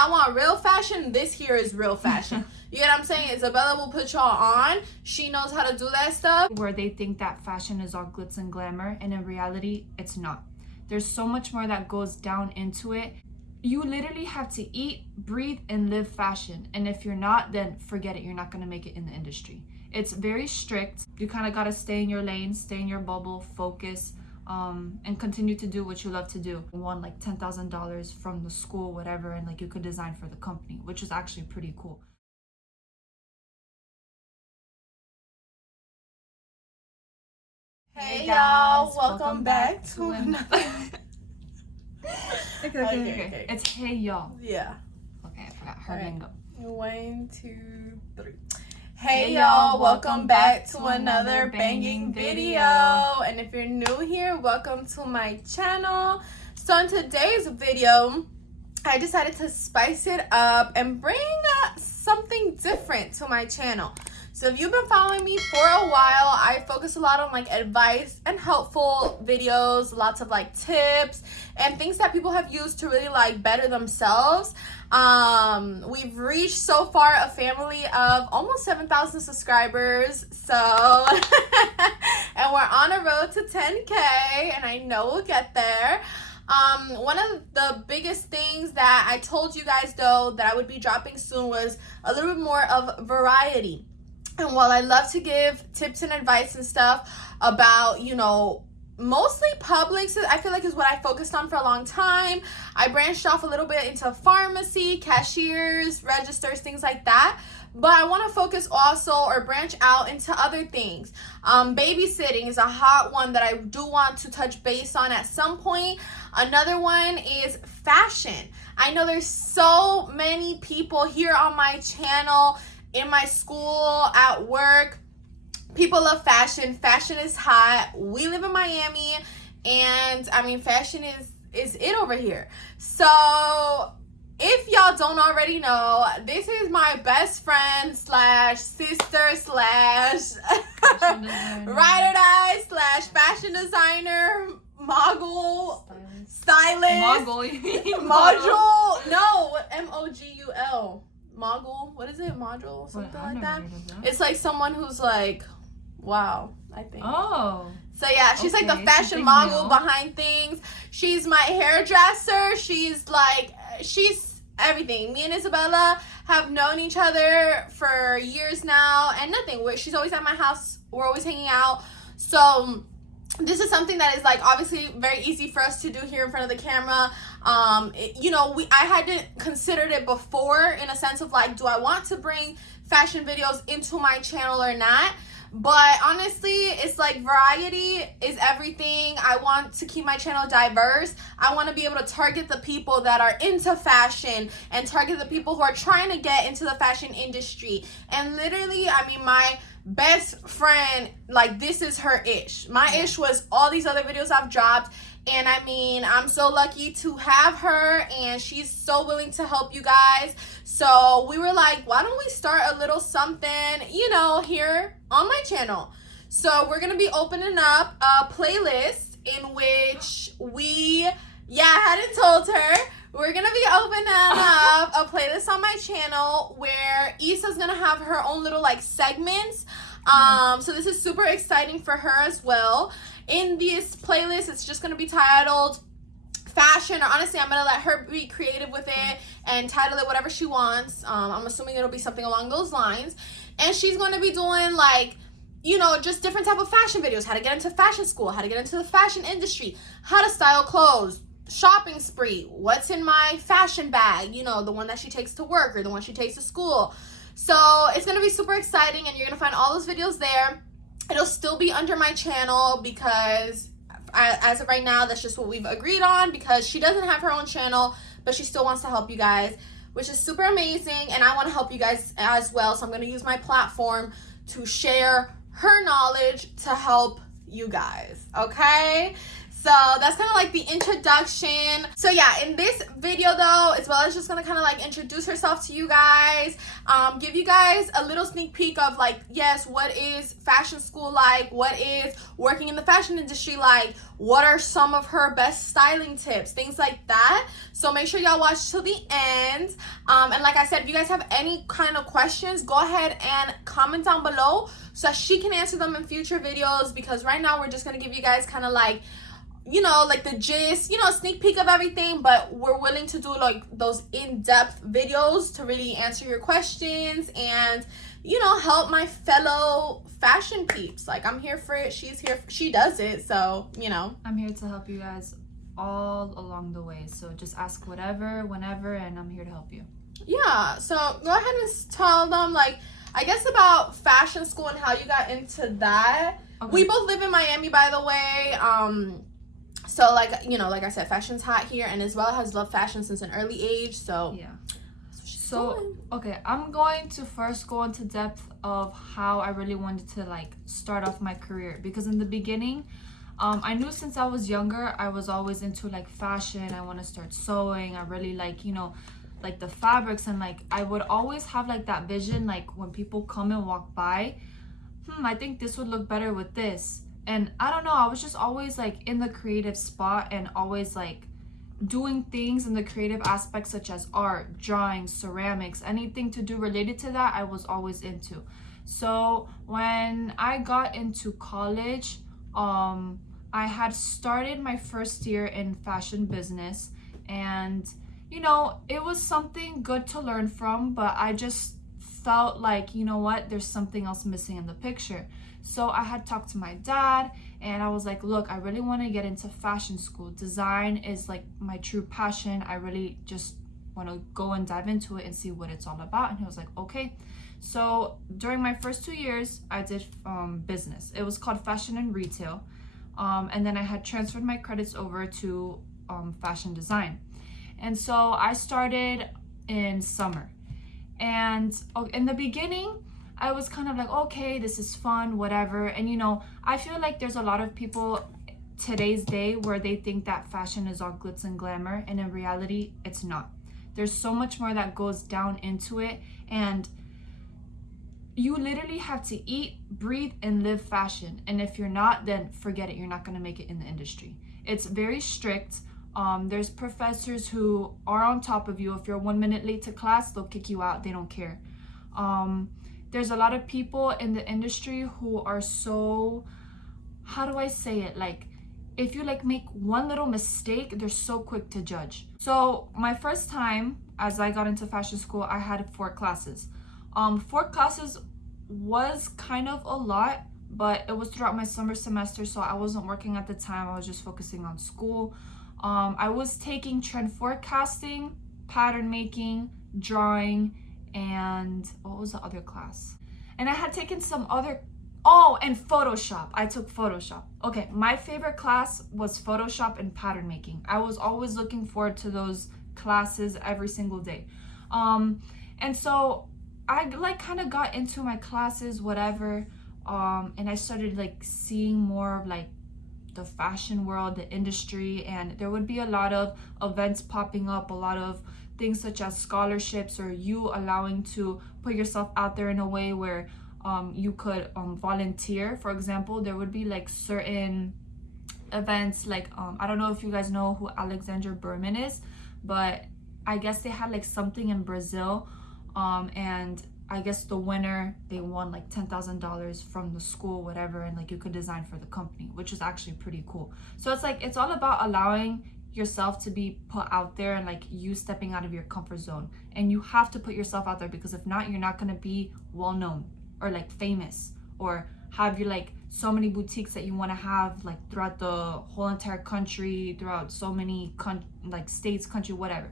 y'all want real fashion, this here is real fashion. You get what I'm saying? Isabella will put y'all on. She knows how to do that stuff. Where they think that fashion is all glitz and glamour, and in reality, it's not. There's so much more that goes down into it. You literally have to eat, breathe, and live fashion. And if you're not, then forget it. You're not going to make it in the industry. It's very strict. You kind of got to stay in your lane, stay in your bubble, focus, and continue to do what you love to do. I won like $10,000 from the school, whatever, and like you could design for the company, which is actually pretty cool. Hey y'all, welcome back to another. Okay. It's hey y'all. Yeah. Okay, I forgot her lingo. 1, 2, 3. Hey y'all, welcome back to another banging video. And if you're new here, welcome to my channel. So in today's video, I decided to spice it up and bring something different to my channel. So if you've been following me for a while, I focus a lot on like advice and helpful videos, lots of like tips and things that people have used to really like better themselves. We've reached so far a family of almost 7,000 subscribers. So, and we're on a road to 10K, and I know we'll get there. One of the biggest things that I told you guys though that I would be dropping soon was a little bit more of variety. And while I love to give tips and advice and stuff about, you know, mostly Publix, I feel like is what I focused on for a long time. I branched off a little bit into pharmacy, cashiers, registers, things like that. But I want to focus also or branch out into other things. Babysitting is a hot one that I do want to touch base on at some point. Another one is fashion. I know there's so many people here on my channel, in my school, at work. People love fashion. Fashion is hot. We live in Miami, and I mean, fashion is it over here. So if y'all don't already know, this is my best friend slash sister slash ride or die slash fashion designer, mogul, stylist, module. No, MOGUL. Mogul, what is it? Module, something like that. It's like someone who's like, wow, I think. Oh. So yeah, she's like the fashion mogul behind things. She's my hairdresser. She's everything. Me and Isabella have known each other for years now, and nothing. She's always at my house. We're always hanging out. So this is something that is like obviously very easy for us to do here in front of the camera. You know, I hadn't considered it before in a sense of like, do I want to bring fashion videos into my channel or not? But honestly, it's like variety is everything. I want to keep my channel diverse. I want to be able to target the people that are into fashion and target the people who are trying to get into the fashion industry. And literally, I mean, my best friend, like, this is her ish. My ish was all these other videos I've dropped, and I mean, I'm so lucky to have her, and she's so willing to help you guys. So we were like, why don't we start a little something, you know, here on my channel? So we're gonna be opening up a playlist in which I hadn't told her, we're gonna be opening up a playlist on my channel where Issa's gonna have her own little like segments. So this is super exciting for her as well. In this playlist, it's just gonna be titled fashion, or honestly, I'm gonna let her be creative with it and title it whatever she wants. I'm assuming it'll be something along those lines. And she's gonna be doing like, you know, just different type of fashion videos, how to get into fashion school, how to get into the fashion industry, how to style clothes, shopping spree, what's in my fashion bag, you know, the one that she takes to work or the one she takes to school. So it's gonna be super exciting, and you're gonna find all those videos there. It'll still be under my channel because as of right now, that's just what we've agreed on, because she doesn't have her own channel, but she still wants to help you guys, which is super amazing, and I want to help you guys as well. So I'm going to use my platform to share her knowledge to help you guys, okay? So that's kind of like the introduction. So yeah, in this video though, Isabella's just gonna kind of like introduce herself to you guys, give you guys a little sneak peek of like, yes, what is fashion school like, what is working in the fashion industry like, what are some of her best styling tips, things like that. So make sure y'all watch till the end. And like I said, if you guys have any kind of questions, go ahead and comment down below so she can answer them in future videos, because right now we're just gonna give you guys kind of like, you know, like the gist, you know, sneak peek of everything, but we're willing to do like those in-depth videos to really answer your questions and, you know, help my fellow fashion peeps. Like, I'm here for it, she's here, she does it, so, you know. I'm here to help you guys all along the way, so just ask whatever, whenever, and I'm here to help you. Yeah, so go ahead and tell them, like, I guess about fashion school and how you got into that. Okay. We both live in Miami, by the way. So, like, you know, like I said, fashion's hot here, and Isabelle has loved fashion since an early age, so yeah. So, okay, I'm going to first go into depth of how I really wanted to, like, start off my career, because in the beginning, I knew since I was younger, I was always into, like, fashion. I want to start sewing. I really like, you know, like, the fabrics, and, like, I would always have, like, that vision, like, when people come and walk by, I think this would look better with this. And I don't know, I was just always like in the creative spot and always like doing things in the creative aspects such as art, drawing, ceramics, anything to do related to that, I was always into. So when I got into college, I had started my first year in fashion business, and you know, it was something good to learn from, but I just felt like, you know what, there's something else missing in the picture. So I had talked to my dad, and I was like, look, I really want to get into fashion school. Design is like my true passion. I really just want to go and dive into it and see what it's all about. And he was like, okay. So during my first 2 years, I did business. It was called fashion and retail. And then I had transferred my credits over to fashion design. And so I started in summer. And in the beginning, I was kind of like, okay, this is fun, whatever. And, you know, I feel like there's a lot of people today's day where they think that fashion is all glitz and glamour. And in reality, it's not. There's so much more that goes down into it. And you literally have to eat, breathe, and live fashion. And if you're not, then forget it. You're not going to make it in the industry. It's very strict. There's professors who are on top of you. If you're 1 minute late to class, they'll kick you out. They don't care. There's a lot of people in the industry who are so, how do I say it? Like, if you like make one little mistake, they're so quick to judge. So my first time as I got into fashion school, I had 4 classes. 4 classes was kind of a lot, but it was throughout my summer semester, so I wasn't working at the time. I was just focusing on school. I was taking trend forecasting, pattern making, drawing, and what was the other class? And I had taken some other, and Photoshop. I took Photoshop. Okay, my favorite class was Photoshop and pattern making. I was always looking forward to those classes every single day. And so I like kind of got into my classes, whatever, and I started like seeing more of like the fashion world, the industry, and there would be a lot of events popping up, a lot of things such as scholarships, or you allowing to put yourself out there in a way where you could volunteer. For example, there would be like certain events like I don't know if you guys know who Alexandra Berman is, but I guess they had like something in Brazil, and I guess the winner, they won like $10,000 from the school, whatever, and like you could design for the company, which is actually pretty cool. So it's like, it's all about allowing yourself to be put out there and like you stepping out of your comfort zone. And you have to put yourself out there, because if not, you're not going to be well known or like famous, or have your like so many boutiques that you want to have like throughout the whole entire country, throughout so many like states, country, whatever.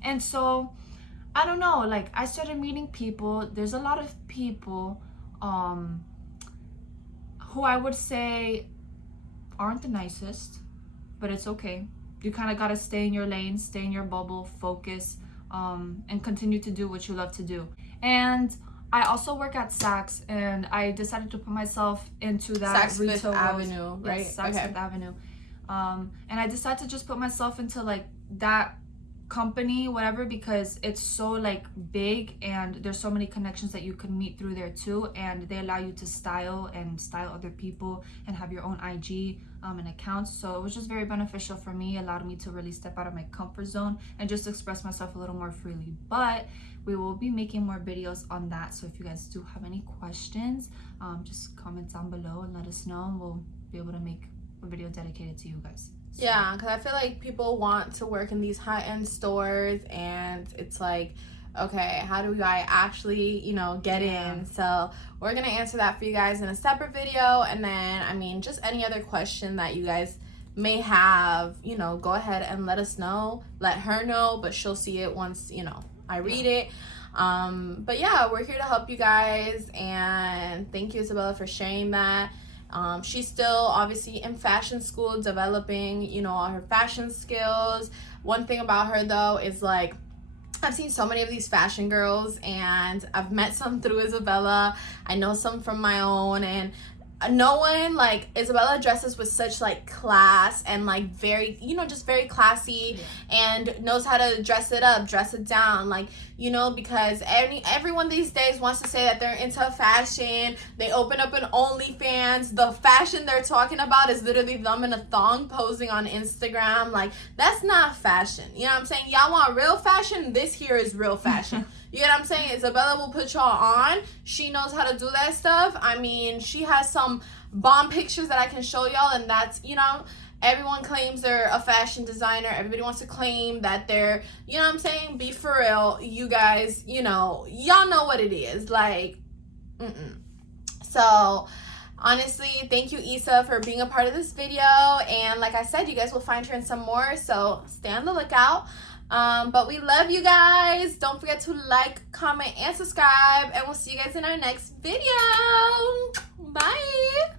And so I don't know, like I started meeting people. There's a lot of people who I would say aren't the nicest, but it's okay. You kind of got to stay in your lane, stay in your bubble, focus, and continue to do what you love to do. And I also work at Saks, and I decided to put myself into that Saks retail Fifth Avenue, right? Yes, Saks Fifth Avenue. And I decided to just put myself into like that company, whatever, because it's so like big and there's so many connections that you can meet through there too, and they allow you to style other people and have your own IG and accounts. So it was just very beneficial for me, allowed me to really step out of my comfort zone and just express myself a little more freely. But we will be making more videos on that, so if you guys do have any questions, just comment down below and let us know, and we'll be able to make a video dedicated to you guys. So. Yeah, because I feel like people want to work in these high-end stores, and it's like, okay, how do I actually, you know, get in? So we're going to answer that for you guys in a separate video. And then, I mean, just any other question that you guys may have, you know, go ahead and let us know. Let her know, but she'll see it once, you know, I read it. But yeah, we're here to help you guys, and thank you, Isabella, for sharing that. She's still obviously in fashion school, developing, you know, all her fashion skills. One thing about her though is like, I've seen so many of these fashion girls, and I've met some through Isabella. I know some from my own, and no one like Isabella dresses with such like class and like very, you know, just very classy, and knows how to dress it up, dress it down, like, you know, because everyone these days wants to say that they're into fashion. They open up an OnlyFans. The fashion they're talking about is literally them in a thong posing on Instagram. Like, that's not fashion. You know what I'm saying? Y'all want real fashion? This here is real fashion. You know what I'm saying? Isabella will put y'all on. She knows how to do that stuff. I mean, she has some bomb pictures that I can show y'all, and that's, you know, everyone claims they're a fashion designer. Everybody wants to claim that they're, you know what I'm saying? Be for real. You guys, you know, y'all know what it is. Like, So, honestly, thank you, Isa, for being a part of this video. And like I said, you guys will find her in some more, so stay on the lookout. But we love you guys. Don't forget to like, comment, and subscribe, and we'll see you guys in our next video. Bye.